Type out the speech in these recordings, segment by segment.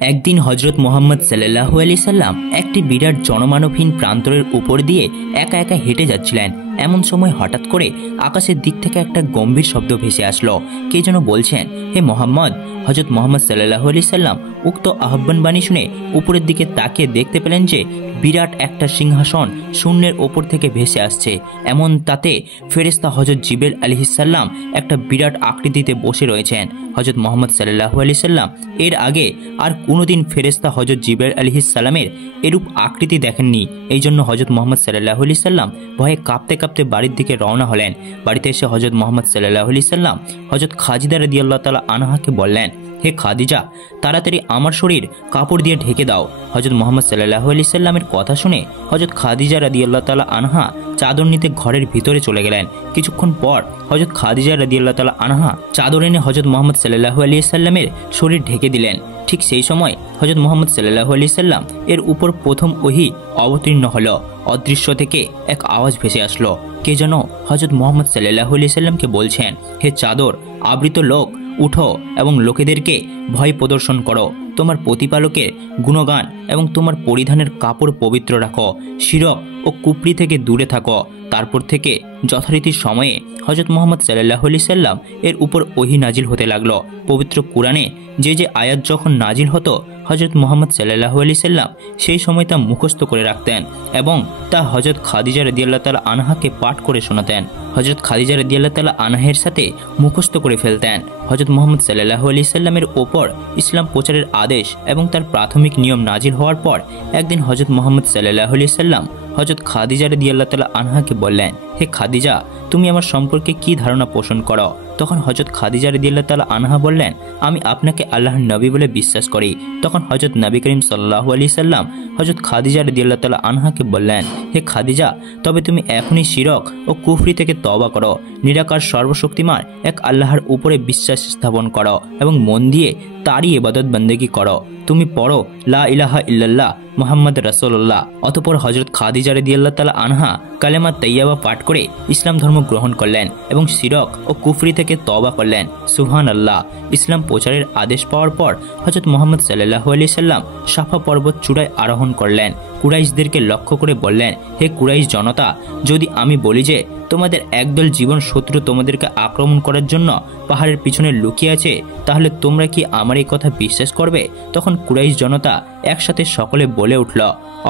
একদিন হজরত মোহাম্মদ সাল্লাল্লাহু আলাইহি সাল্লাম একটি বিরাট জনমানবহীন প্রান্তরের উপর দিয়ে একা একা হেঁটে যাচ্ছিলেন। এমন সময় হঠাৎ করে আকাশের দিক থেকে একটা গম্ভীর শব্দ ভেসে আসলো। কে যেন বলছেন, হে মোহাম্মদ। হজরত মোহাম্মদ সাল্লাল্লাহু আলাইহি সাল্লাম উক্ত আহ্বান বাণী শুনে উপরের দিকে তাকিয়ে দেখতে পেলেন যে বিরাট একটা সিংহাসন শূন্যের ওপর থেকে ভেসে আসছে। এমন তাতে ফেরেশতা হজরত জিবরাইল আলাইহিস সালাম একটা বিরাট আকৃতিতে বসে রয়েছেন। হজরত মোহাম্মদ সাল্লাল্লাহু আলাইহি সাল্লাম এর আগে আর কোনোদিন ফেরেশতা হজরত জিবরাইল আলাইহিস সালামের এরূপ আকৃতি দেখেননি। এই জন্য হজরত মোহাম্মদ সাল্লাল্লাহু আলাইহি সাল্লাম ভয়ে কাঁপতে কাঁপতে বাড়ির দিকে রওনা হলেন। বাড়িতে এসে হজরত মোহাম্মদ সাল্লাল্লাহু আলাইহি সাল্লাম হজরত খাদিজা রাদিয়াল্লাহু তাআলা আনহাকে বললেন, হে খাদিজা, তাড়াতাড়ি আমার শরীর কাপড় দিয়ে ঢেকে দাও। হজরত মোহাম্মদ সাল্লাল্লাহু আলাইহি সাল্লামের কথা শুনে হজরত খাদিজা রাদিয়াল্লাহু তাআলা আনহা চাদর নিতে ঘরের ভিতরে চলে গেলেন। কিছুক্ষণ পর হজরত খাদিজা রাদিয়াল্লাহু তাআলা আনহা চাদর এনে হজরত মোহাম্মদ সাল্লাল্লাহু আলাইহি সাল্লামের শরীর ঢেকে দিলেন। ঠিক সেই সময় হজরত মোহাম্মদ সাল্লাল্লাহু আলাইহি সাল্লাম এর উপর প্রথম ওহী অবতীর্ণ হলো। অদৃশ্য থেকে এক আওয়াজ ভেসে আসলো। কে যেন হজরত মোহাম্মদ সাল্লাল্লাহু আলাইহি সাল্লামকে বলছেন, হে চাদর আবৃত লোক, উঠো এবং লোকেদেরকে ভয় প্রদর্শন করো। তোমার প্রতিপালকের গুণগান এবং তোমার পরিধানের কাপড় পবিত্র রাখো। শিরক ও কুপরি থেকে দূরে থাকো। তারপর থেকে যথারীতি সময়ে হজরত মোহাম্মদ সাল্লাল্লাহু আলাইহি সাল্লাম এর উপর ওহী নাজিল হতে লাগলো। পবিত্র কুরআনে যে আয়াত যখন নাজিল হতো হজরত মোহাম্মদ সাল্লাল্লাহু আলাইহি সাল্লাম সেই সময় তা মুখস্থ করে রাখতেন এবং তা হজরত খাদিজা রাদিয়াল্লাহু তাআলা আনহাকে পাঠ করে শোনাতেন। হজরত খাদিজা রাদিয়াল্লাহু তাআলা আনহার সাথে মুখস্থ করে ফেলতেন। হজরত মোহাম্মদ সাল্লাল্লাহু আলাইহি সাল্লামের ওপর ইসলাম প্রচারের আদেশ এবং তার প্রাথমিক নিয়ম নাজিল হওয়ার পর একদিন হজরত মোহাম্মদ সাল্লাল্লাহু আলাইহি সাল্লাম হজরত খাদিজা রাদিয়াল্লাহু তাআলা আনহাকে বললেন, হে খাদিজা, তুমি আমার সম্পর্কে কি ধারণা পোষণ করো? তখন হজরত খাদিজা রাদিয়াল্লাহু তাআলা আনহা বললেন, আমি আপনাকে আল্লাহর নবী বলে বিশ্বাস করি। তখন হজরত নবী করিম সাল্লাল্লাহু আলাইহি সাল্লাম হজরত খাদিজা রাদিয়াল্লাহু তাআলা আনহাকে বললেন, হে খাদিজা, তবে তুমি এখনই শিরক ও কুফরি থেকে তওবা করো। নিরাকার সর্বশক্তিমান এক আল্লাহর উপরে বিশ্বাস স্থাপন করো এবং মন দিয়ে তারই ইবাদত বন্দেগী করো। তুমি পড়ো লা ইলাহা ইল্লাল্লাহ মুহাম্মদ রাসূলুল্লাহ। অতঃপর হযরত খাদিজা রাদিয়াল্লাহু তাআলা আনহা কালেমা তাইয়্যিবা পাঠ করে ইসলাম ধর্ম গ্রহণ করলেন এবং শিরক ও কুফরি থেকে তওবা করলেন। সুবহানাল্লাহ। ইসলাম প্রচারের আদেশ পাওয়ার পর হযরত মুহাম্মদ সাল্লাল্লাহু আলাইহি সাল্লাম সাফা পর্বত চূড়ায় আরোহণ করলেন। কুরাইশদেরকে লক্ষ্য করে বললেন, হে কুরাইশ জনতা, যদি আমি বলি যে তোমাদের একদল জীবন শত্রু তোমাদেরকে আক্রমণ করার জন্য পাহাড়ের পিছনে লুকিয়ে আছে, তাহলে তোমরা কি আমার এই কথা বিশ্বাস করবে? তখন কুরাইশ জনতা একসাথে সকলে বলে উঠল,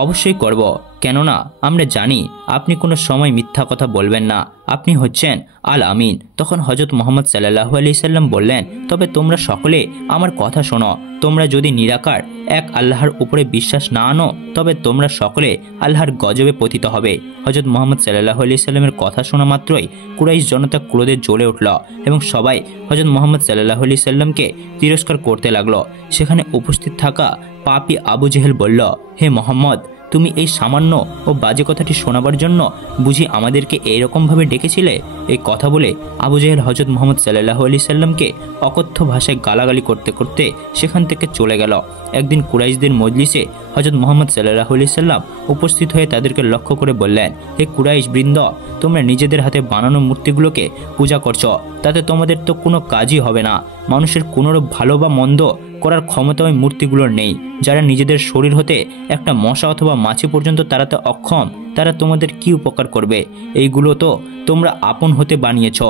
অবশ্যই করব, কেননা আমরা জানি আপনি কোনো সময় মিথ্যা কথা বলবেন না, আপনি হচ্ছেন আল আমিন। তখন হযরত মুহাম্মদ সাল্লাল্লাহু আলাইহি সাল্লাম বললেন, তবে তোমরা সকলে আমার কথা শোনো। তোমরা যদি নিরাকার এক আল্লাহর উপরে বিশ্বাস না আনো, তবে তোমরা সকলে আল্লাহর গজবে পতিত হবে। হযরত মুহাম্মদ সাল্লাল্লাহু আলাইহি সাল্লামের কথা শোনা মাত্রই কুরাইশ জনতা ক্রোধে জ্বলে উঠল এবং সবাই হযরত মুহাম্মদ সাল্লাল্লাহু আলাইহি সাল্লামকে তিরস্কার করতে লাগলো। সেখানে উপস্থিত থাকা পাপী আবু জেহেল বলল, হে মুহাম্মদ, তুমি এই সামান্য ও বাজে কথাটি শোনাবার জন্য বুঝি আমাদেরকে এইরকমভাবে ডেকেছিলে? এই কথা বলে আবু জেহেল হযরত মুহাম্মদ সাল্লাল্লাহু আলাইহি সাল্লামকে অকথ্য ভাষায় গালাগালি করতে করতে সেখান থেকে চলে গেল। একদিন কুরাইশদের মজলিসে হযরত মুহাম্মদ সাল্লাল্লাহু আলাইহি সাল্লাম উপস্থিত হয়ে তাদেরকে লক্ষ্য করে বললেন, হে কুরাইশ বৃন্দ, তোমরা নিজেদের হাতে বানানো মূর্তিগুলোকে পূজা করছো, তাতে তোমাদের তো কোনো কাজই হবে না। মানুষের কোনোরূপ ভালো বা মন্দ করার ক্ষমতা ওই মূর্তিগুলোর নেই। যারা নিজেদের শরীর হতে একটা মশা অথবা মাছি পর্যন্ত তাড়াতে অক্ষম, তারা তোমাদের কি উপকার করবে? এইগুলো তো তোমরা আপন হতে বানিয়েছ।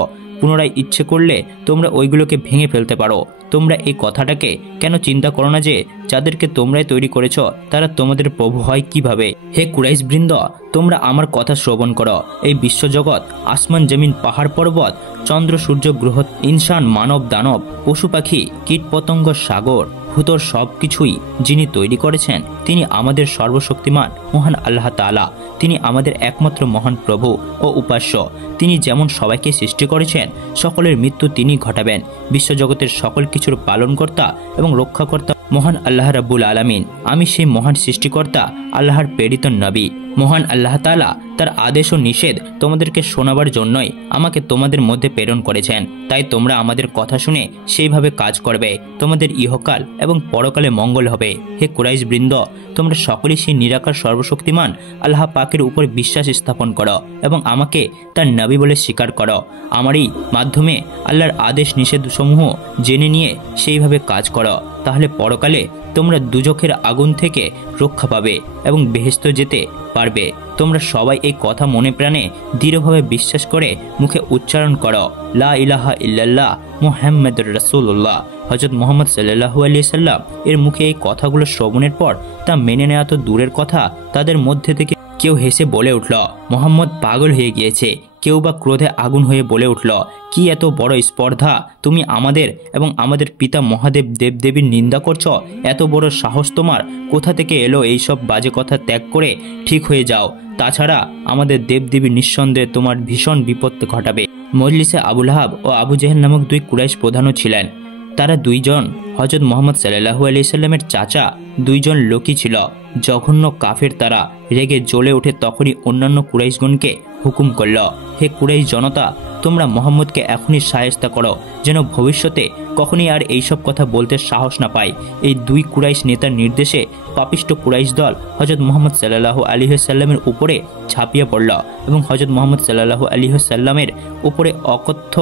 পুনরায় ইচ্ছে করলে তোমরা ওইগুলোকে ভেঙে ফেলতে পারো। তোমরা এই কথাটাকে কেন চিন্তা করো না যে যাদেরকে তোমরাই তৈরি করেছ তারা তোমাদের প্রভু হয় কিভাবে? হে কুরাইশ বৃন্দ, তোমরা আমার কথা শ্রবণ করো। এই বিশ্বজগৎ, আসমান জমিন, পাহাড় পর্বত, চন্দ্র সূর্য গ্রহ, ইনসান মানব দানব, পশু পাখি, কীট পতঙ্গ, সাগর ভূতর সবকিছুই যিনি তৈরি করেছেন তিনি আমাদের সর্বশক্তিমান মহান আল্লাহ তাআলা। তিনি আমাদের একমাত্র মহান প্রভু ও উপাস্য। তিনি যেমন সবাইকে সৃষ্টি করেছেন, সকলের মৃত্যু তিনি ঘটাবেন। বিশ্বজগতের সকল কিছুর পালনকর্তা এবং রক্ষাকর্তা মহান আল্লাহ রাব্বুল আলামিন। আমি সেই মহান সৃষ্টিকর্তা আল্লাহর প্রেরিত নবী। মহান আল্লাহ তাআলা তার আদেশ ও নিষেধ তোমাদেরকে শোনাবার জন্যই আমাকে তোমাদের মধ্যে প্রেরণ করেছেন। তাই তোমরা আমাদের কথা শুনে সেইভাবে কাজ করবে। তোমাদের ইহকাল এবং পরকালে মঙ্গল হবে। হে কুরাইশ বৃন্দ, তোমরা সকলেই সেই নিরাকার সর্বশক্তিমান আল্লাহ পাকের উপর বিশ্বাস স্থাপন করো এবং আমাকে তার নবী বলে স্বীকার করো। আমারই মাধ্যমে আল্লাহর আদেশ নিষেধ সমূহ জেনে নিয়ে সেইভাবে কাজ করো। তাহলে পরকালে তোমরা দুজখের আগুন থেকে রক্ষা পাবে এবং বেহেশত যেতে পারবে। তোমরা সবাই এই কথা মনে প্রাণে দৃঢ়ভাবে বিশ্বাস করে মুখে উচ্চারণ করো, লা ইলাহা ইল্লাল্লাহ মুহাম্মাদুর রাসূলুল্লাহ। হযরত মুহাম্মদ সাল্লাল্লাহু আলাইহি সাল্লাম এর মুখে এই কথাগুলো শ্রবণের পর তা মেনে নেওয়া তো দূরের কথা, তাদের মধ্যে থেকে কেউ হেসে বলে উঠল, মোহাম্মদ পাগল হয়ে গিয়েছে। কেউ বা ক্রোধে আগুন হয়ে বলে উঠল, কি এত বড় স্পর্ধা! তুমি আমাদের এবং আমাদের পিতা মহাদেব দেবদেবীর নিন্দা করছ? এত বড় সাহস তোমার! কোথা থেকে এলো এইসব বাজে কথা? ত্যাগ করে ঠিক হয়ে যাও, তাছাড়া আমাদের দেবদেবী নিঃসন্দেহে তোমার ভীষণ বিপদ ঘটাবে। মজলিসে আবু লাহাব ও আবু জেহেল নামক দুই কুরাইশ প্রধানও ছিলেন। তারা দুইজন হযরত মুহাম্মদ সাল্লাল্লাহু আলাইহি সাল্লামের চাচা, দুইজন লোকই ছিল জঘন্য কাফের। তারা রেগে জ্বলে ওঠে তখনই অন্যান্য কুরাইশগণকে হুকুম করল, হে কুরাইশ জনতা, তোমরা মুহাম্মদকে এখনই শায়েস্তা করো, যেন ভবিষ্যতে কখনই আর এইসব কথা বলতে সাহস না পায়। এই দুই কুরাইশ নেতার নির্দেশে পাপিষ্ট কুরাইশ দল হযরত মুহাম্মদ সাল্লাল্লাহু আলাইহি সাল্লামের উপরে ঝাঁপিয়ে পড়ল এবং হযরত মুহাম্মদ সাল্লাল্লাহু আলাইহি সাল্লামের উপরে অকথ্য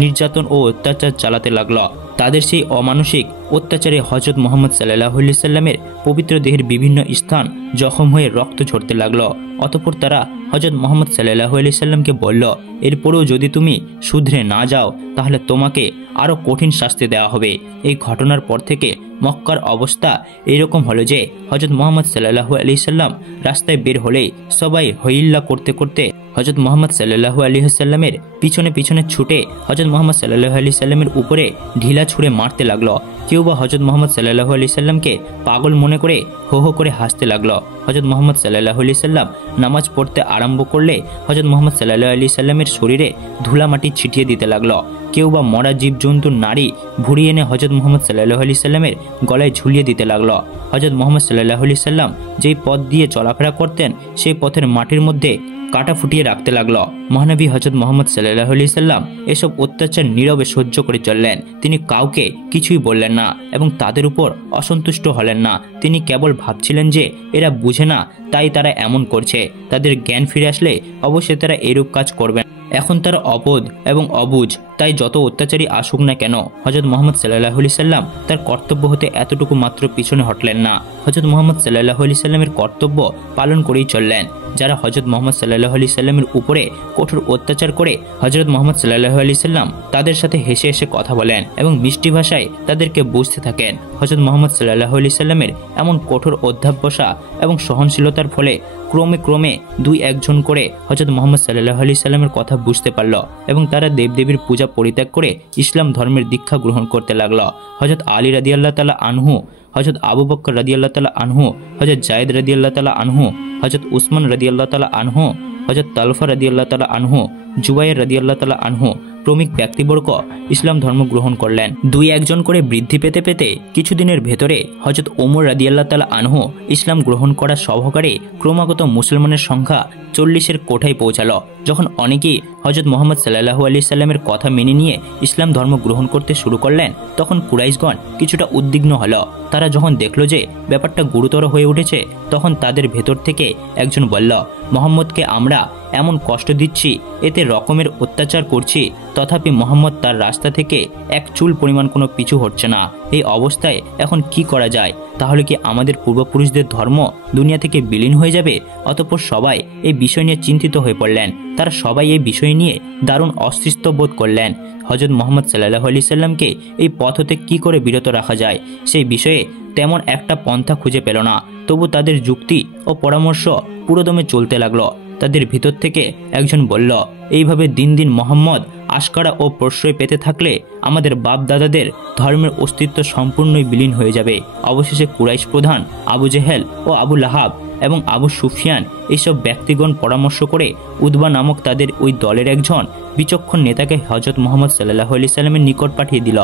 নির্যাতন ও অত্যাচার চালাতে লাগল। তাদের সেই অমানসিক অত্যাচারে হযরত মুহাম্মদ সাল্লাল্লাহু আলাইহি সাল্লামের পবিত্র দেহের বিভিন্ন স্থান জখম হয়ে রক্ত ঝরতে লাগলো। অতঃপর তারা হযরত মুহাম্মদ সাল্লাল্লাহু আলাইহি সাল্লামকে বলল, এরপরেও যদি তুমি শুধরে না যাও তাহলে তোমাকে আরও কঠিন শাস্তি দেওয়া হবে। এই ঘটনার পর থেকে মক্কার অবস্থা এরকম হলো যে হযরত মুহাম্মদ সাল্লাল্লাহু আলাইহি সাল্লাম রাস্তায় বের হলেই সবাই হইল্লা করতে করতে হযরত মুহাম্মদ সাল্লাল্লাহু আলাইহি সাল্লামের পিছনে পিছনে ছুটে হযরত মুহাম্মদ সাল্লাল্লাহু আলাইহি সাল্লামের উপরে ঢিলা ছুঁড়ে মারতে লাগলো। কেউ বা হযরত মুহাম্মদ সাল্লাল্লাহু আলাইহি সাল্লামকে পাগল মনে করে হো হো করে হাসতে লাগলো। হযরত মুহাম্মদ সাল্লাল্লাহু আলাইহি সাল্লাম নামাজ পড়তে আরম্ভ করলে হযরত মুহাম্মদ সাল্লাল্লাহু আলাইহি সাল্লামের শরীরে ধুলা মাটি ছিটিয়ে দিতে লাগলো। কেউ বা মরা জীবজন্তুর নাড়ি ভুড়িয়ে এনে হযরত মুহাম্মদ সাল্লাল্লাহু আলাইহি সাল্লামের গলায় ঝুলিয়ে দিতে লাগলো। হযরত মুহাম্মদ সাল্লাল্লাহু আলাইহি সাল্লাম যেই পথ দিয়ে চলাফেরা করতেন সেই পথের মাটির মধ্যে কাটা ফুটিয়ে রাখতে লাগলো। মহানবী হযরত মুহাম্মদ সাল্লাল্লাহু আলাইহি সাল্লাম এসব অত্যাচার নীরবে সহ্য করে চললেন। তিনি কাউকে কিছুই বললেন না এবং তাদের উপর অসন্তুষ্ট হলেন না। তিনি কেবল ভাবছিলেন যে এরা বুঝে না, তাই তারা এমন করছে। তাদের জ্ঞান ফিরে আসলে অবশ্যই তারা এরূপ কাজ করবেন। এখন তারা অবোধ এবং অবুঝ, তাই যত অত্যাচারী আসুক না কেন হযরত মুহাম্মদ সাল্লাল্লাহু আলাইহি সাল্লাম তার কর্তব্য হতে এতটুকু মাত্র পিছনে হটলেন না। হযরত মুহাম্মদ সাল্লাল্লাহু আলাইহি সাল্লামের কর্তব্য পালন করেই চললেন। যারা হযরত মুহাম্মদ সাল্লাল্লাহু আলাইহি সাল্লামের উপরে কঠোর অত্যাচার করে হযরত মুহাম্মদ সাল্লাল্লাহু আলাইহি সাল্লাম তাদের সাথে হেসে হেসে কথা বলেন এবং মিষ্টি ভাষায় তাদেরকে বুঝতে থাকেন। হযরত মুহাম্মদ সাল্লাল্লাহু আলাইহি সাল্লামের এমন কঠোর অধ্যাবসা এবং সহনশীলতার ফলে ক্রমে ক্রমে দুই একজন করে হযরত মুহাম্মদ সাল্লাল্লাহু আলাইহি সাল্লামের কথা বুঝতে পারল এবং তারা দেবদেবীর পূজা পরিত্যাগ করে ইসলাম ধর্মের দীক্ষা গ্রহণ করতে লাগলো। হযরত আলী রাদিয়াল্লাহু তাআলা আনহু, হযরত আবু বকর রাদিয়াল্লাহু তাআলা আনহু, হযরত জায়েদ রাদিয়াল্লাহু তাআলা আনহু, হযরত উসমান রাদিয়াল্লাহু তাআলা আনহু, হযরত তালফা রাদিয়াল্লাহু তাআলা আনহু, জুবাইর রাদিয়াল্লাহু তাআলা আনহু প্রমুখ ব্যক্তিবর্গ ইসলাম ধর্ম গ্রহণ করলেন। দুই একজন করে বৃদ্ধি পেতে পেতে কিছুদিনের ভেতরে হযরত ওমর রাদিয়াল্লাহু তাআলা আনহু ইসলাম গ্রহণ করা সহকারে ক্রমাগত মুসলমানের সংখ্যা 40-এর কোঠায় পৌঁছালো। যখন অনেকেই হযরত মুহাম্মদ সাল্লাল্লাহু আলাইহি সাল্লামের কথা মেনে নিয়ে ইসলাম ধর্ম গ্রহণ করতে শুরু করলেন তখন কুরাইশগণ কিছুটা উদ্বিগ্ন হলো। তারা যখন দেখলো যে ব্যাপারটা গুরুতর হয়ে উঠেছে তখন তাদের ভেতর থেকে একজন বলল, মুহাম্মদকে আমরা এমন কষ্ট দিচ্ছি, এতে রকমের অত্যাচার করছি, তথাপি মুহাম্মদ তার রাস্তা থেকে এক চুল পরিমাণ কোনো পিছু হচ্ছে না। এই অবস্থায় এখন কি করা যায়? তাহলে কি আমাদের পূর্বপুরুষদের ধর্ম দুনিয়া থেকে বিলীন হয়ে যাবে? অতঃপর সবাই এই বিষয় নিয়ে চিন্তিত হয়ে পড়লেন। তারা সবাই এই বিষয় নিয়ে দারুণ অস্তিত্ব বোধ করলেন। হযরত মুহাম্মদ সাল্লাল্লাহু আলাইহি সাল্লামকে এই পথ হতে কি করে বিরত রাখা যায় সেই বিষয়ে তেমন একটা পন্থা খুঁজে পেল না। তবু তাদের যুক্তি ও পরামর্শ পুরোদমে চলতে লাগলো। তাদের ভিতর থেকে একজন বলল, এইভাবে দিন দিন মুহাম্মদ আশকারা ও প্রশ্রয় পেতে থাকলে আমাদের বাপ দাদাদের ধর্মের অস্তিত্ব সম্পূর্ণই বিলীন হয়ে যাবে। অবশেষে কুরাইশ প্রধান আবু জেহেল ও আবু লাহাব এবং আবু সুফিয়ান এইসব ব্যক্তিগণ পরামর্শ করে উতবা নামক তাদের ওই দলের একজন বিচক্ষণ নেতাকে হযরত মুহাম্মদ সাল্লাল্লাহু আলাইহি সাল্লামের নিকট পাঠিয়ে দিল।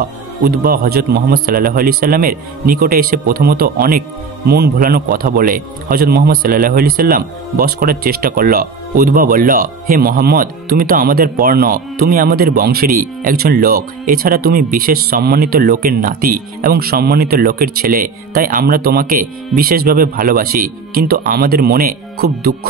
উতবা হযরত মুহাম্মদ সাল্লাল্লাহু আলাইহি সাল্লামের নিকটে এসে প্রথমত অনেক মন ভোলানো কথা বলে হযরত মুহাম্মদ সাল্লাল্লাহু আলাইহি সাল্লাম বশ করার চেষ্টা করল। উতবা বলল, হে মুহাম্মদ, তুমি তো আমাদের পর নও, তুমি আমাদের বংশেরই একজন লোক। এছাড়া তুমি বিশেষ সম্মানিত লোকের নাতি এবং সম্মানিত লোকের ছেলে, তাই আমরা তোমাকে বিশেষভাবে ভালোবাসি। কিন্তু আমাদের মনে খুব দুঃখ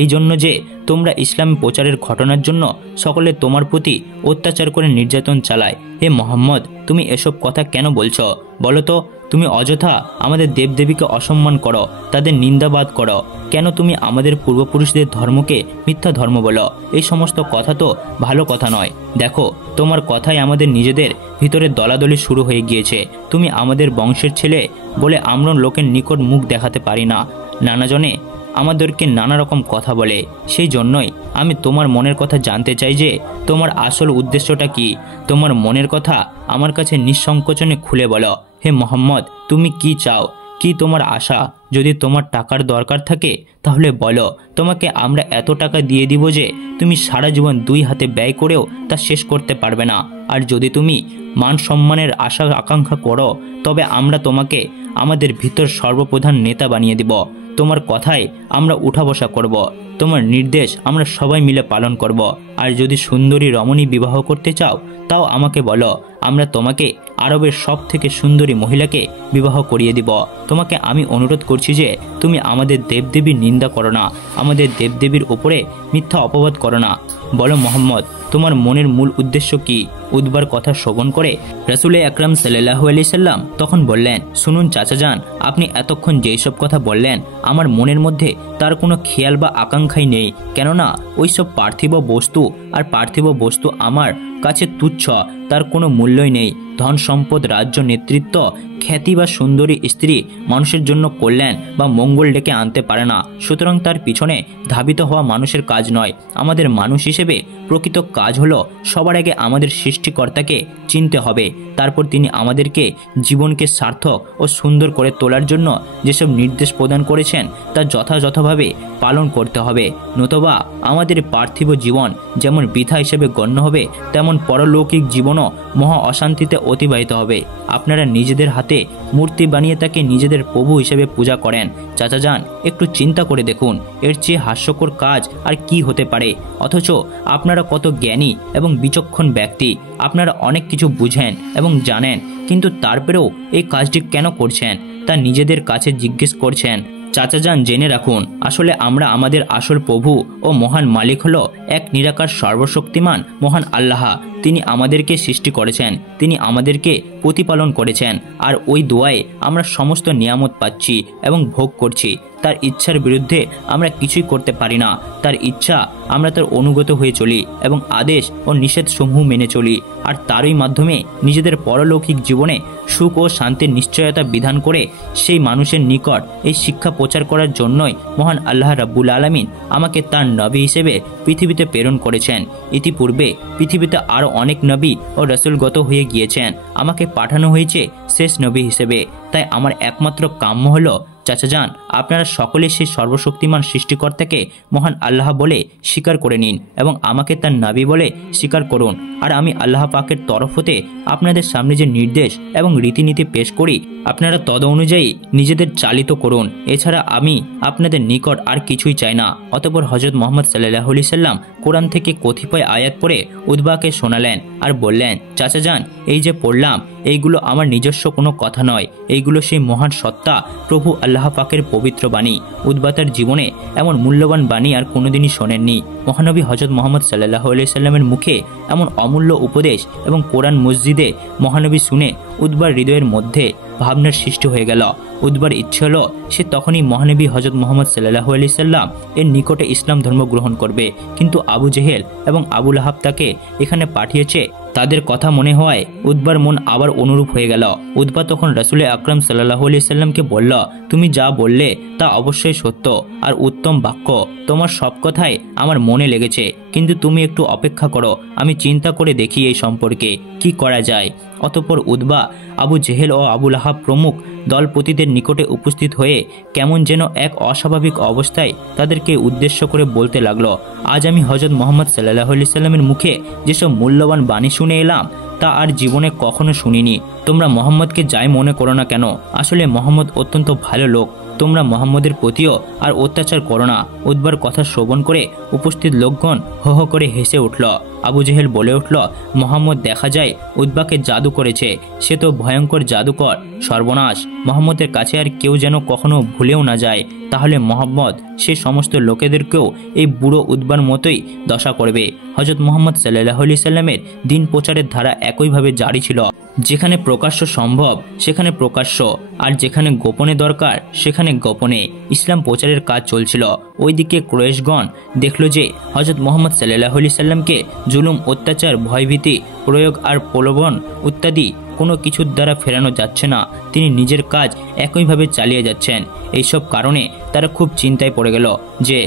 এই জন্য যে তোমরা ইসলাম প্রচারের ঘটনার জন্য সকলে তোমার প্রতি অত্যাচার করে নির্যাতন চালায়। হে মোহাম্মদ, তুমি এসব কথা কেন বলছো? বলো তো, তুমি অযথা আমাদের দেবদেবীকে অসম্মান করো, তাদের নিন্দাবাদ করো কেন? তুমি আমাদের পূর্বপুরুষদের ধর্মকে মিথ্যা ধর্ম বলো। এই সমস্ত কথা তো ভালো কথা নয়। দেখো, তোমার কথাই আমাদের নিজেদের ভিতরে দলাদলি শুরু হয়ে গিয়েছে। তুমি আমাদের বংশের ছেলে বলে আমরা লোকের নিকট মুখ দেখাতে পারি না। নানাজনে আমাদেরকে নানা রকম কথা বলে। সেই জন্যই আমি তোমার মনের কথা জানতে চাই যে তোমার আসল উদ্দেশ্যটা কি। তোমার মনের কথা আমার কাছে নিঃসংকোচনে খুলে বলো। হে মোহাম্মদ, তুমি কি চাও? কি তোমার আশা? যদি তোমার টাকার দরকার থাকে তাহলে বলো, তোমাকে আমরা এত টাকা দিয়ে দিব যে তুমি সারা জীবন দুই হাতে ব্যয় করেও তা শেষ করতে পারবে না। আর যদি তুমি মান সম্মানের আশা আকাঙ্ক্ষা করো তবে আমরা তোমাকে আমাদের ভিতর সর্বপ্রধান নেতা বানিয়ে দিব। তোমার কথায় আমরা উঠা বসা করব। তোমার নির্দেশ আমরা সবাই মিলে পালন করব। আর যদি সুন্দরী রমণী বিবাহ করতে চাও তাও আমাকে বলো, আমরা তোমাকে আরবের সব থেকে সুন্দরী মহিলাকে বিবাহ করিয়ে দিব। তোমাকে আমি অনুরোধ করছি যে তুমি আমাদের দেবদেবীর নিন্দা করো না, আমাদের দেবদেবীর উপরে মিথ্যা অপবাদ করো না। বলো মোহাম্মদ, তোমার মনের মূল উদ্দেশ্য কি? উদ্বার কথা শ্রবণ করে রাসূল আকরাম সাল্লাল্লাহু আলাইহি সাল্লাম তখন বললেন, শুনুন চাচাজান, আপনি এতক্ষণ যেসব কথা বললেন আমার মনের মধ্যে তার কোনো খেয়াল বা আকাঙ্ক্ষাই নেই। কেননা ওইসব পার্থিব বস্তু আর পার্থিব বস্তু আমার কাছে তুচ্ছ, তার কোনো মূল্যই নেই। ধন সম্পদ, রাজ্য, নেতৃত্ব, খ্যাতি বা সুন্দরী স্ত্রী মানুষের জন্য কল্যাণ বা মঙ্গল ডেকে আনতে পারে না। সুতরাং তার পিছনে ধাবিত হওয়া মানুষের কাজ নয়। আমাদের মানুষ হিসেবে প্রকৃত কাজ হলো সবার আগে আমাদের সৃষ্টিকর্তাকে চিনতে হবে। তারপর তিনি আমাদেরকে জীবনকে সার্থক ও সুন্দর করে তোলার জন্য যেসব নির্দেশ প্রদান করেছেন তা যথাযথভাবে পালন করতে হবে। নতুবা আমাদের পার্থিব জীবন যেমন বৃথা হিসেবে গণ্য হবে, তেমন পরলৌকিক জীবনও মহা অশান্তিতে অতিবাহিত হবে। আপনারা নিজেদের হাতে মূর্তি বানিয়ে তাকে নিজেদের প্রভু হিসেবে পূজা করেন। চাচাজান, একটু চিন্তা করে দেখুন, এর চেয়ে হাস্যকর কাজ আর কি হতে পারে? অথচ আপনারা কত জ্ঞানী এবং বিচক্ষণ ব্যক্তি, আপনারা অনেক কিছু বুঝেন এবং জানেন, কিন্তু তারপরেও এই কাজটি কেন করছেন তা নিজেদের কাছে জিজ্ঞেস করছেন। চাচাজান, জেনে রাখুন, আসলে আমরা আমাদের আসল প্রভু ও মহান মালিক হলো এক নিরাকার সর্বশক্তিমান মহান আল্লাহ। তিনি আমাদেরকে সৃষ্টি করেছেন, তিনি আমাদেরকে প্রতিপালন করেছেন, আর ওই দোয়ায় আমরা সমস্ত নিয়ামত পাচ্ছি এবং ভোগ করছি। তার ইচ্ছার বিরুদ্ধে আমরা কিছুই করতে পারি না। তার ইচ্ছা আমরা তার অনুগত হয়ে চলি এবং আদেশ ও নিষেধ সমূহ মেনে চলি, আর তারই মাধ্যমে নিজেদের পরলৌকিক জীবনে সুখ ও শান্তির নিশ্চয়তা বিধান করে সেই মানুষের নিকট এই শিক্ষা প্রচার করার জন্যই মহান আল্লাহ রাব্বুল আলামিন আমাকে তার নবী হিসেবে পৃথিবীতে প্রেরণ করেছেন। ইতিপূর্বে পৃথিবীতে আরও অনেক নবী ও রাসূলগত হয়ে গিয়েছেন, আমাকে পাঠানো হয়েছে শেষ নবী হিসেবে। তাই আমার একমাত্র কাম্য হলো, চাচাজান, আপনারা সকলে সেই সর্বশক্তিমান সৃষ্টিকর্তাকে মহান আল্লাহ বলে স্বীকার করে নিন এবং আমাকে তার নবী বলে স্বীকার করুন। আর আমি আল্লাহ পাকের তরফ হতে আপনাদের সামনে যে নির্দেশ এবং রীতিনীতি পেশ করি আপনারা তদ অনুযায়ী নিজেদের চালিত করুন। এছাড়া আমি আপনাদের নিকট আর কিছুই চাই না। অতঃপর হযরত মুহাম্মদ সাল্লাল্লাহু আলাইহি সাল্লাম কোরআন থেকে কতিপয় আয়াত পড়ে উতবাকে শোনালেন আর বললেন, চাচাজান, এই যে পড়লাম এইগুলো আমার নিজস্ব কোনো কথা নয়, এইগুলো সেই মহান সত্তা প্রভু আল্লাহ পাকের পবিত্র বাণী। উতবা তার জীবনে এমন মূল্যবান বাণী আর কোনোদিনই শোনেননি। মহানবী হযরত মুহাম্মদ সাল্লাল্লাহু আলাইহি সাল্লামের মুখে এমন অমূল্য উপদেশ এবং কোরআন মসজিদে মহানবী শুনে উতবার হৃদয়ের মধ্যে ভাবনার সৃষ্টি হয়ে গেল। উতবার ইচ্ছে হলো সে তখনই মহানবী হযরত মুহাম্মদ সাল্লাল্লাহু আলাইহি সাল্লাম এর নিকটে ইসলাম ধর্ম গ্রহণ করবে, কিন্তু আবু জেহেল এবং আবু লাহাব তাকে এখানে পাঠিয়েছে তাদের কথা মনে হওয়ায় উতবার মন আবার অনুরূপ হয়ে গেল। উতবা তখন রাসূল আকরাম সাল্লাল্লাহু আলাইহি সাল্লামকে বলল, তুমি যা বললে তা অবশ্যই সত্য আর উত্তম বাক্য, তোমার সব কথাই আমার মনে লেগেছে, কিন্তু তুমি একটু অপেক্ষা করো, আমি চিন্তা করে দেখি এই সম্পর্কে কি করা যায়। অতঃপর উতবা আবু জেহেল ও আবু লাহাব প্রমুখ দলপতিদের নিকটে উপস্থিত হয়ে কেমন যেন এক অস্বাভাবিক অবস্থায় তাদেরকে উদ্দেশ্য করে বলতে লাগলো, আজ আমি হযরত মুহাম্মদ সাল্লাল্লাহু আলাইহি সাল্লামের মুখে যেসব মূল্যবান বাণী শুনে এলাম তা আর জীবনে কখনো শুনিনি। তোমরা মোহাম্মদকে যাই মনে করো না কেন, আসলে মোহাম্মদ অত্যন্ত ভালো লোক, তোমরা মোহাম্মদের প্রতিও আর অত্যাচার করো না। উতবার কথা শ্রবণ করে উপস্থিত লোকগণ হো হো করে হেসে উঠল। আবু জেহেল বলে উঠল, মোহাম্মদ দেখা যায় উতবাকে জাদু করেছে, সে তো ভয়ঙ্কর জাদুকর, সর্বনাশ, মোহাম্মদের কাছে আর কেউ যেন কখনো ভুলেও না যায়। তাহলে মোহাম্মদ সে সমস্ত লোকেদেরকেও এই বুড়ো উদ্বার মতোই দশা করবে। হযরত মুহাম্মদ সাল্লাল্লাহু আলাইহি সাল্লামের দিন প্রচারের ধারা একইভাবে জারি ছিল। যেখানে প্রকাশ্য সম্ভব সেখানে প্রকাশ্য, আর যেখানে গোপনে দরকার সেখানে গোপনে ইসলাম প্রচারের কাজ চলছিল। ওইদিকে কুরাইশগণ দেখল যে হযরত মুহাম্মদ সাল্লাল্লাহু আলাইহি সাল্লামকে জুলুম, অত্যাচার, ভয়ভীতি, প্রয়োগ আর প্রলোভন ইত্যাদি কোনো কিছুর দ্বারা ফেরানো যাচ্ছে না। তিনি নিজের কাজ একইভাবে চালিয়ে যাচ্ছেন। এইসব কারণে তারা খুব চিন্তায় পড়ে গেল যে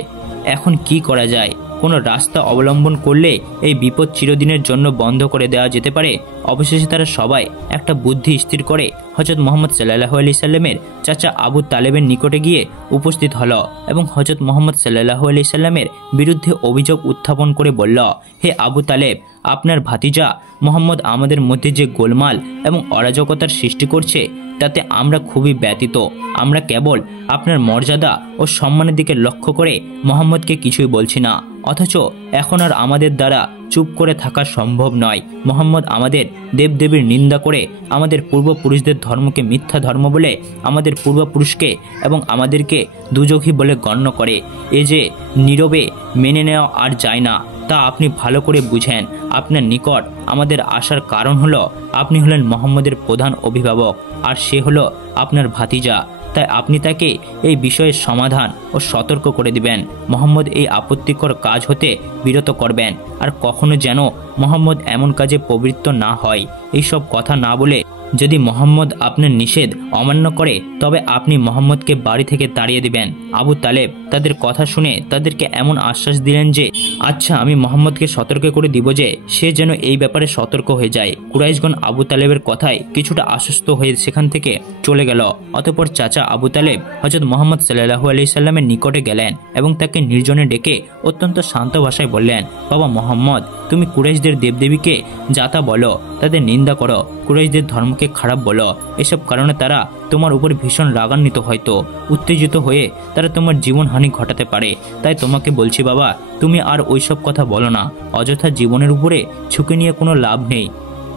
এখন কি করা যায়, কোনো রাস্তা অবলম্বন করলে এই বিপদ চিরদিনের জন্য বন্ধ করে দেওয়া যেতে পারে। অবশেষে তারা সবাই একটা বুদ্ধি স্থির করে হযরত মুহাম্মদ সাল্লাল্লাহু আলাইহি সাল্লামের চাচা আবু তালেবের নিকটে গিয়ে উপস্থিত হলো এবং হযরত মুহাম্মদ সাল্লাল্লাহু আলাইহি সাল্লামের বিরুদ্ধে অভিযোগ উত্থাপন করে বলল, হে আবু তালেব, আপনার ভাতিজা মুহাম্মদ আমাদের মধ্যে যে গোলমাল এবং অরাজকতার সৃষ্টি করছে তাতে আমরা খুবই ব্যথিত। আমরা কেবল আপনার মর্যাদা ও সম্মানের দিকে লক্ষ্য করে মুহাম্মদকে কিছুই বলছি না, অথচ এখন আর আমাদের দ্বারা চুপ করে থাকা সম্ভব নয়। মুহাম্মদ আমাদের দেবদেবীর নিন্দা করে আমাদের পূর্বপুরুষদের ধর্মকে মিথ্যা ধর্ম বলে, আমাদের পূর্বপুরুষকে এবং আমাদেরকে দুজখী বলে গণ্য করে। এ যে নীরবে মেনে নেওয়া আর যায় না, তা আপনি ভালো করে বুঝেন। আপনার নিকট আমাদের আসার কারণ হলো আপনি হলেন মুহাম্মদের প্রধান অভিভাবক আর সে হলো আপনার ভাতিজা। তাই আপনি তাকে এই বিষয়ের সমাধান ও সতর্ক করে দিবেন। মুহাম্মদ এই আপত্তিকর কাজ হতে বিরত করবেন আর কখনো যেন মুহাম্মদ এমন কাজে প্রবৃত্ত না হয়। এইসব কথা না বলে যদি মুহাম্মদ আপনার নিষেধ অমান্য করে তবে আপনি মুহাম্মদকে বাড়ি থেকে তাড়িয়ে দিবেন। আবু তালেব তাদের কথা শুনে তাদেরকে এমন আশ্বাস দিলেন যে আচ্ছা, আমি মুহাম্মদকে সতর্ক করে দিব যে সে যেন এই ব্যাপারে সতর্ক হয়ে যায়। কুরাইশগণ আবু তালেবের কথায় কিছুটা আশ্বস্ত হয়ে সেখান থেকে চলে গেল। অতঃপর চাচা আবু তালেব হযরত মুহাম্মদ সাল্লাল্লাহু আলাইহি সাল্লামের নিকটে গেলেন এবং তাকে নির্জনে ডেকে অত্যন্ত শান্ত ভাষায় বললেন, বাবা মুহাম্মদ, তুমি কুরাইশদের দেবদেবীকে যাতা বলো, তাদের নিন্দা করো, কুরাইশদের ধর্মকে খারাপ বলো। এসব কারণে তারা তোমার উপর ভীষণ রাগান্বিত, হয়তো উত্তেজিত হয়ে তারা তোমার জীবনহানি ঘটাতে পারে। তাই তোমাকে বলছি বাবা, তুমি আর ওইসব কথা বলো না। অযথা জীবনের উপরে ঝুঁকি নিয়ে কোনো লাভ নেই।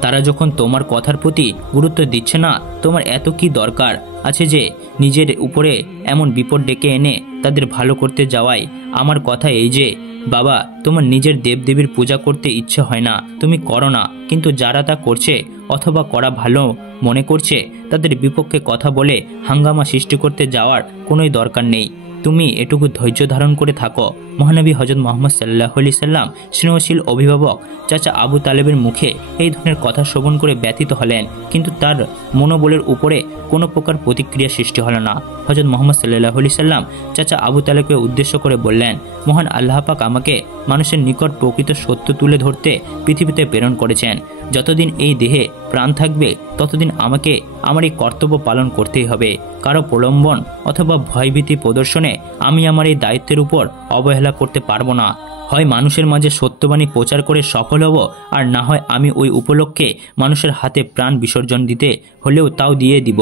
তারা যখন তোমার কথার প্রতি গুরুত্ব দিচ্ছে না, তোমার এত কি দরকার আছে যে নিজের উপরে এমন বিপদ ডেকে এনে তাদের ভালো করতে যাওয়ায়? আমার কথা এই যে বাবা, তোমার নিজের দেবদেবীর পূজা করতে ইচ্ছে হয় না, তুমি করো না, কিন্তু যারা তা করছে অথবা করা ভালো মনে করছে তাদের বিপক্ষে কথা বলে হাঙ্গামা সৃষ্টি করতে যাওয়ার কোনোই দরকার নেই। তুমি এটুকু ধৈর্য ধারণ করে থাকো। মহানবী হযরত মুহাম্মদ সাল্লাল্লাহু আলাইহি সাল্লাম স্নেহশীল অভিভাবক চাচা আবু তালেবের মুখে এই ধরনের কথা শ্রবণ করে ব্যথিত হলেন, কিন্তু তার মনোবলের উপরে কোনো প্রকার প্রতিক্রিয়া সৃষ্টি হলো না। হযরত মুহাম্মদ সাল্লাল্লাহু আলাইহি সাল্লাম চাচা আবু তালেবকে উদ্দেশ্য করে বললেন, মহান আল্লাহ পাক আমাকে মানুষের নিকট প্রকৃত সত্য তুলে ধরতে পৃথিবীতে প্রেরণ করেছেন। যতদিন এই দেহে প্রাণ থাকবে ততদিন আমাকে আমার এই কর্তব্য পালন করতেই হবে। কারো প্রলম্বন অথবা ভয়ভীতি প্রদর্শনে আমি আমার এই দায়িত্বের উপর অবহেলা করতে পারবো না। হয় মানুষের মাঝে সত্যবাণী প্রচার করে সফল হব, আর না হয় আমি ওই উপলক্ষে মানুষের হাতে প্রাণ বিসর্জন দিতে হলেও তাও দিয়ে দিব।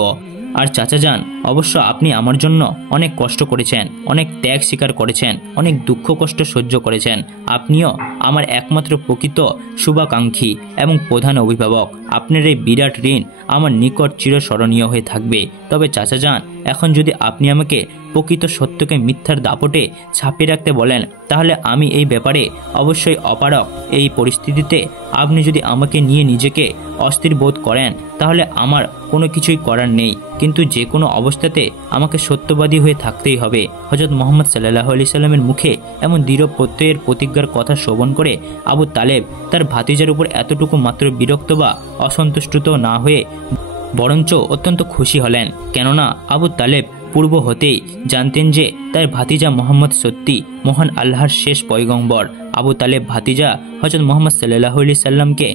আর চাচা যান, অবশ্য আপনি আমার জন্য অনেক কষ্ট করেছেন, অনেক ত্যাগ স্বীকার করেছেন, অনেক দুঃখ কষ্ট সহ্য করেছেন। আপনিও আমার একমাত্র প্রকৃত শুভাকাঙ্ক্ষী এবং প্রধান অভিভাবক। আপনার এই বিরাট ঋণ আমার নিকট চিরস্মরণীয় হয়ে থাকবে। তবে চাচা যান, এখন যদি আপনি আমাকে প্রকৃত সত্যকে মিথ্যার দাপটে ছাপিয়ে রাখতে বলেন তাহলে আমি এই ব্যাপারে অবশ্যই অপারগ। এই পরিস্থিতিতে আপনি যদি আমাকে নিয়ে নিজেকে অস্থির বোধ করেন তাহলে আমার কোনো কিছুই করার নেই, কিন্তু যে কোনো অবস্থাতে আমাকে সত্যবাদী হয়ে থাকতেই হবে। হযরত মুহাম্মদ সাল্লাল্লাহু আলাইহি সাল্লামের মুখে এমন দৃঢ় প্রত্যয়ের প্রতিজ্ঞার কথা শ্রবণ করে আবু তালেব তার ভাতিজার উপর এতটুকু মাত্র বিরক্ত বা অসন্তুষ্ট না হয়ে বরঞ্চ অত্যন্ত খুশি হলেন। কেননা আবু তালেব পূর্ব হতেই জানতেন যে তার ভাতিজা মুহাম্মদ সত্যি মহান আল্লাহর শেষ পয়গম্বর। আবু তালেব ভাতিজা হযরত মুহাম্মদ সাল্লাল্লাহু আলাইহি সাল্লামকে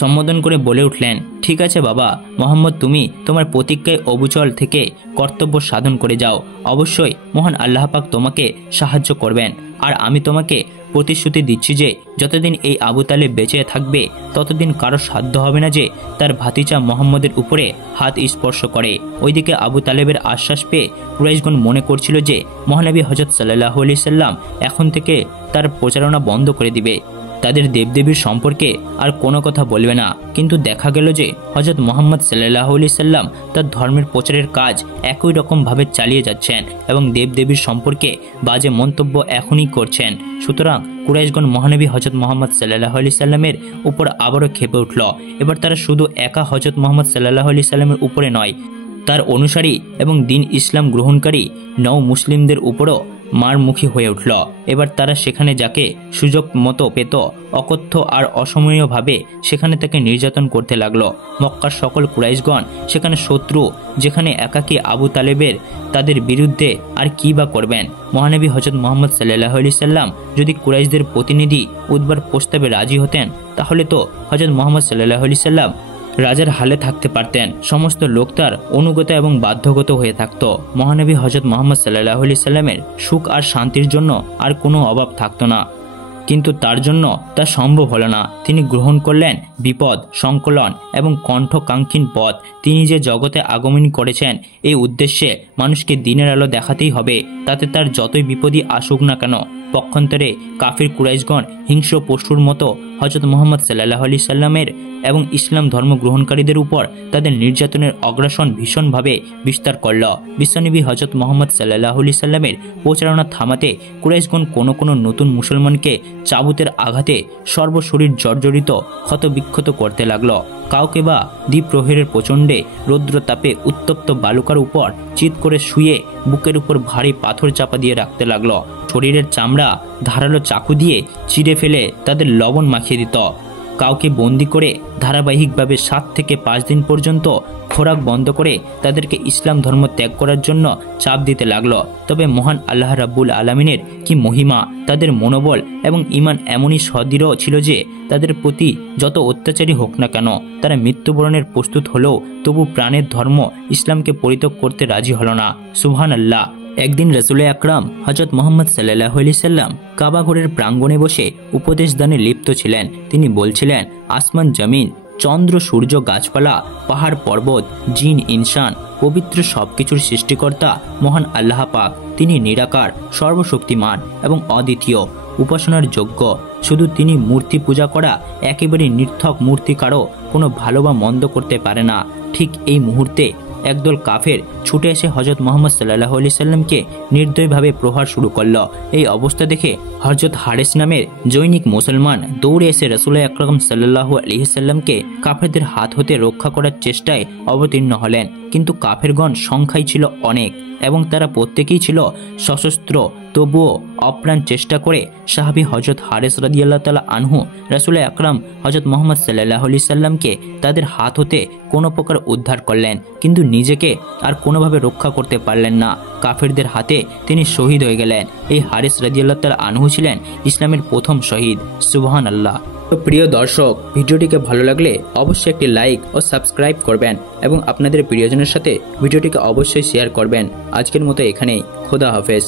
সম্বোধন করে বলে উঠলেন, ঠিক আছে বাবা মুহাম্মদ, তুমি তোমার প্রতিজ্ঞায় অবিচল থেকে কর্তব্য সাধন করে যাও। অবশ্যই মহান আল্লাহ পাক তোমাকে সাহায্য করবেন। আর আমি তোমাকে প্রতিশ্রুতি দিচ্ছি যে যতদিন এই আবু তালেব বেঁচে থাকবে ততদিন কারো সাধ্য হবে না যে তার ভাতিজা মুহাম্মদের উপরে হাত স্পর্শ করে। ওইদিকে আবু তালেবের আশ্বাস পেয়ে কুরাইশগণ মনে করছিল যে মহানবী হযরত সাল্লাল্লাহু আলাইহি সাল্লাম এখন থেকে তার প্রচারণা বন্ধ করে দিবে। তাদের দেবদেবীর সম্পর্কে আর কোনো কথা বলবে না। কিন্তু দেখা গেল যে হযরত মুহাম্মদ সাল্লাল্লাহু আলাইহি সাল্লাম তার ধর্মের প্রচারের কাজ একই রকমভাবে চালিয়ে যাচ্ছেন এবং দেবদেবীর সম্পর্কে বাজে মন্তব্য এখনই করছেন। সুতরাং কুরাইশগণ মহানবী হযরত মুহাম্মদ সাল্লাল্লাহু আলাইহি সাল্লামের উপর আবারও ক্ষেপে উঠল। এবার তারা শুধু একা হযরত মুহাম্মদ সাল্লাল্লাহু আলাইহি সাল্লামের উপরে নয়, তার অনুসারী এবং দিন ইসলাম গ্রহণকারী নও মুসলিমদের উপরও মারমুখী হয়ে উঠল। এবার তারা সেখানে যাকে সুযোগ মতো পেত অকথ্য আর অসমীয়ভাবে সেখানে তাকে নির্যাতন করতে লাগলো। মক্কার সকল কুরাইশগণ সেখানে শত্রু, যেখানে একাকী আবু তালেবের তাদের বিরুদ্ধে আর কি বা করবেন। মহানবী হযরত মুহাম্মদ সাল্লাল্লাহু আলাইহি সাল্লাম যদি কুরাইশদের প্রতিনিধি উদ্বার প্রস্তাবে রাজি হতেন, তাহলে তো হযরত মুহাম্মদ সাল্লাল্লাহু আলাইহি সাল্লাম রাজার হালে থাকতে পারতেন। সমস্ত লোক তার অনুগত এবং বাধ্যগত হয়ে থাকত। মহানবী হযরত মুহাম্মদ সাল্লাল্লাহু আলাইহি সাল্লামের সুখ আর শান্তির জন্য আর কোনো অভাব থাকতো না, কিন্তু তার জন্য তা সম্ভব হলো না। তিনি গ্রহণ করলেন বিপদ, সংকলন এবং কণ্ঠকাঙ্ক্ষীন পথ। তিনি যে জগতে আগমন করেছেন এই উদ্দেশ্যে মানুষকে দিনের আলো দেখাতেই হবে, তাতে তার যতই বিপদই আসুক না কেন। পক্ষান্তরে কাফির কুরাইশগণ হিংস্র পশুর মতো হযরত মুহাম্মদ সাল্লাল্লাহু আলাইহি সাল্লামের এবং ইসলাম ধর্ম গ্রহণকারীদের উপর তাদের নির্যাতনের অগ্রাসন ভীষণভাবে বিস্তার করল। বিশ্বনবী হযরত মুহাম্মদ সাল্লাল্লাহু আলাইহি সাল্লামের প্রচারণা থামাতে কুরাইশগণ কোনো নতুন মুসলমানকে চাবুকের আঘাতে সর্বশরীর জর্জরিত ক্ষতবিক্ষত করতে লাগল। কাউকে বা দ্বিপ্রহরের প্রচণ্ডে রৌদ্রতাপে উত্তপ্ত বালুকার উপর চিৎ করে শুয়ে বুকের উপর ভারী পাথর চাপা দিয়ে রাখতে লাগল। শরীরের চামড়া ধারালো চাকু দিয়ে চিড়ে ফেলে তাদের লবণ মাখিয়ে দিত। কাউকে বন্দি করে ধারাবাহিকভাবে 7 থেকে 5 দিন পর্যন্ত খোরাক বন্ধ করে তাদেরকে ইসলাম ধর্ম ত্যাগ করার জন্য চাপ দিতে লাগলো। তবে মহান আল্লাহ রাব্বুল আলামিনের কি মহিমা! তাদের মনোবল এবং ঈমান এমনই সদৃঢ় ছিল যে তাদের প্রতি যত অত্যাচারী হোক না কেন, তারা মৃত্যুবরণের প্রস্তুত হলেও তবু প্রাণের ধর্ম ইসলামকে পরিত্যাগ করতে রাজি হলো না। সুবহানাল্লাহ। একদিন রাসূল আকরাম হযরত মুহাম্মদ সাল্লাল্লাহু আলাইহি সাল্লাম কাবা ঘরের প্রাঙ্গণে বসে উপদেশ দানে লিপ্ত ছিলেন। তিনি বলছিলেন, আসমান জমিন, চন্দ্র সূর্য, গাছপালা, পাহাড় পর্বত, জিন ইনসান, পবিত্র সবকিছুর সৃষ্টিকর্তা মহান আল্লাহ পাক। তিনি নিরাকার, সর্বশক্তিমান এবং অদ্বিতীয়, উপাসনার যোগ্য। শুধু তিনি মূর্তি পূজা করা একেবারে নির্থক মূর্তিকারও কোনো ভালো বা মন্দ করতে পারে না। ঠিক এই মুহূর্তে একদল কাফের ছুটে এসে হযরত মুহাম্মদ সাল্লাল্লাহু আলাইহি সাল্লামকে নির্দয়ভাবে প্রহার শুরু করল। এই অবস্থা দেখে হযরত হারেস নামের জৈনিক মুসলমান দৌড়ে এসে রাসূল আকরাম সাল্লাল্লাহু আলাইহি সাল্লামকে কাফেরদের হাত হতে রক্ষা করার চেষ্টায় অবতীর্ণ হলেন। কিন্তু কাফেরগণ সংখ্যায় ছিল অনেক এবং তারা প্রত্যেকেই ছিল সশস্ত্র। তবুও অপ্রাণ চেষ্টা করে সাহাবী হযরত হারেস রাদিয়াল্লাহু তাআলা আনহু রাসূল আকরাম হযরত মুহাম্মদ সাল্লাল্লাহু আলাইহি সাল্লামকে তাদের হাত হতে কোনো প্রকার উদ্ধার করলেন, কিন্তু নিজেকে আর কোনোভাবে রক্ষা করতে পারলেন না। কাফেরদের হাতে তিনি শহীদ হয়ে গেলেন। এই হারেস রাদিয়াল্লাহু তাআলা আনহু ছিলেন ইসলামের প্রথম শহীদ। সুবহানাল্লাহ। তো প্রিয় দর্শক, ভিডিওটিকে ভালো লাগলে অবশ্যই একটি লাইক ও সাবস্ক্রাইব করবেন এবং আপনাদের প্রিয়জনের সাথে ভিডিওটিকে অবশ্যই শেয়ার করবেন। আজকের মতো এখানেই। খোদা হাফেজ।